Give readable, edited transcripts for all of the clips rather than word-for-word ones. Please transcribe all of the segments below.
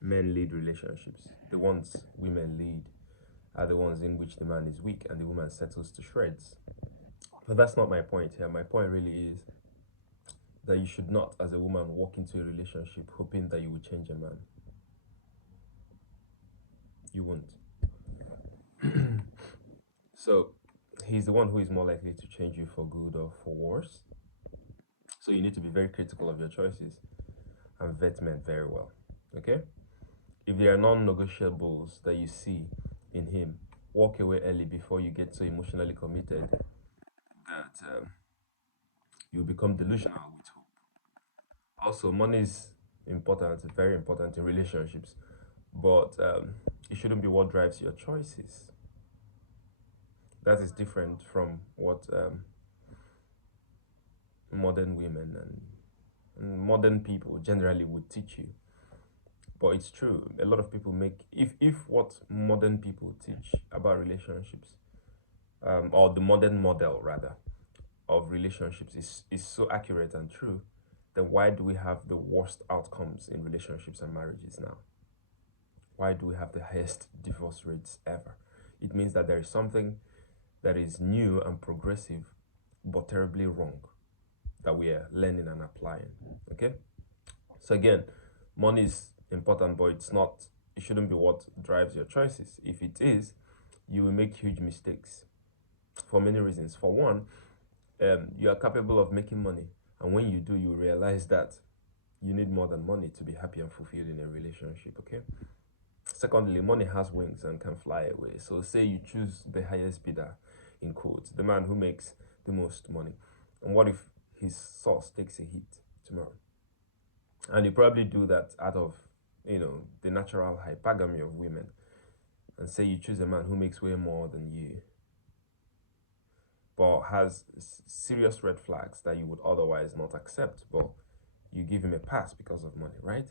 men lead relationships. The ones women lead are the ones in which the man is weak and the woman settles to shreds. But that's not my point here. My point really is that you should not, as a woman, walk into a relationship hoping that you will change a man. You won't. So he's the one who is more likely to change you for good or for worse. So you need to be very critical of your choices and vet men very well. Okay? If there are non-negotiables that you see in him, walk away early before you get so emotionally committed that you become delusional with hope. Also, money is important, very important in relationships, but it shouldn't be what drives your choices. That is different from what modern women and modern people generally would teach you. But it's true. A lot of people make if what modern people teach about relationships, or the modern model rather of relationships is so accurate and true, then why do we have the worst outcomes in relationships and marriages now? Why do we have the highest divorce rates ever? It means that there is something that is new and progressive, but terribly wrong that we are learning and applying. Okay? So again, money is important, but it shouldn't be what drives your choices. If it is, you will make huge mistakes for many reasons. For one, you are capable of making money, and when you do, you realize that you need more than money to be happy and fulfilled in a relationship. Okay. Secondly, money has wings and can fly away. So, say you choose the highest bidder, in quotes, the man who makes the most money. And what if his source takes a hit tomorrow? And you probably do that out of, the natural hypergamy of women. And say you choose a man who makes way more than you, but has serious red flags that you would otherwise not accept, but you give him a pass because of money, right?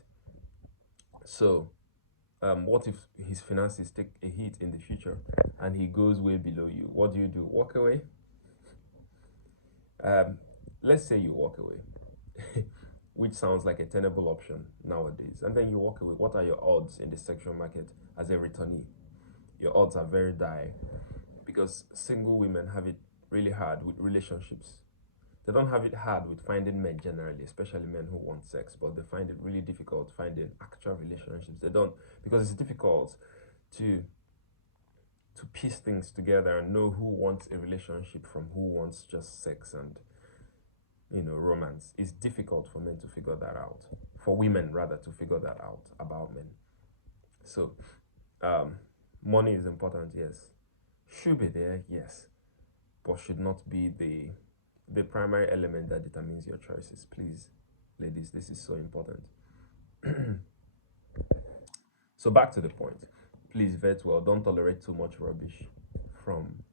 So, what if his finances take a hit in the future and he goes way below you? What do? Walk away? Um, let's say you walk away, which sounds like a tenable option nowadays, and then you walk away. What are your odds in the sexual market as a returnee? Your odds are very dire because single women have it really hard with relationships. They don't have it hard with finding men generally, especially men who want sex, but they find it really difficult finding actual relationships. They don't, because it's difficult to piece things together and know who wants a relationship from who wants just sex and romance. It's difficult for men to figure that out. For women rather to figure that out about men. So um, money is important, yes. Should be there, yes, but should not be the primary element that determines your choices. Please, ladies, this is so important. So back to the point. Please vet well. Don't tolerate too much rubbish from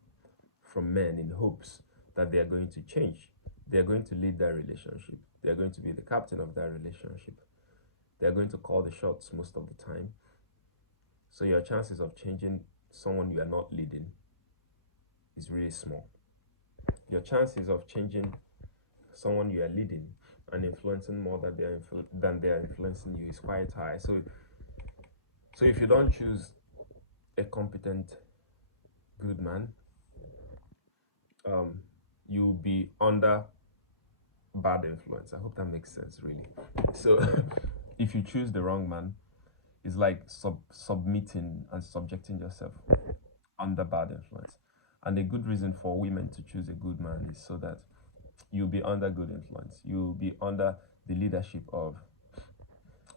men in hopes that they are going to change. They are going to lead that relationship. They are going to be the captain of that relationship. They are going to call the shots most of the time. So your chances of changing someone you are not leading is really small. Your chances of changing someone you are leading and influencing more than they are influencing you is quite high. So if you don't choose a competent, good man, um, you'll be under bad influence. I hope that makes sense, really. So if you choose the wrong man, it's like submitting and subjecting yourself under bad influence. And a good reason for women to choose a good man is so that you'll be under good influence. You'll be under the leadership of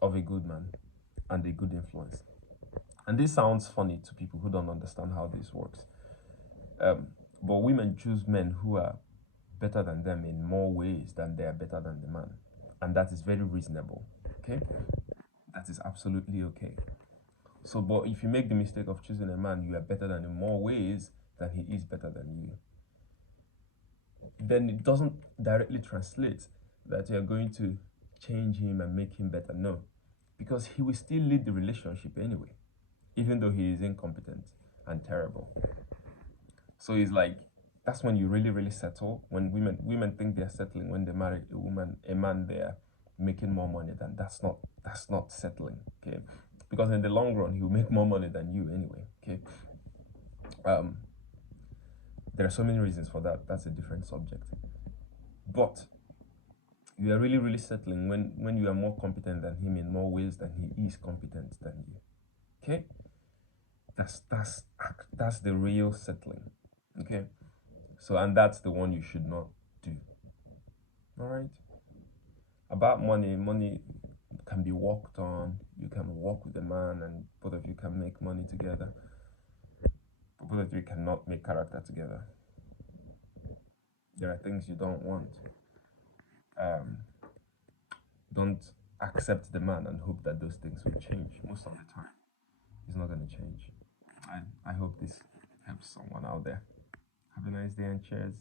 a good man and a good influence. And this sounds funny to people who don't understand how this works. Um, but women choose men who are better than them in more ways than they are better than the man. And that is very reasonable. Okay? That is absolutely okay. So, but if you make the mistake of choosing a man you are better than in more ways than he is better than you, then it doesn't directly translate that you're going to change him and make him better. No, because he will still lead the relationship anyway, even though he is incompetent and terrible. So it's like that's when you really, really settle. When women think they're settling when they marry a man they're making more money than that's not settling. Okay. because in the long run he'll make more money than you anyway. Okay. Um, there are so many reasons for that. That's a different subject. But you are really, really settling when you are more competent than him in more ways than he is competent than you. Okay? That's the real settling. Okay? So, and that's the one you should not do. All right? About money, money can be worked on. You can work with a man and both of you can make money together. But both of you cannot make character together. There are things you don't want. Um, don't accept the man and hope that those things will change. Most of the time, it's not going to change. I hope this helps someone out there. Have a nice day and cheers.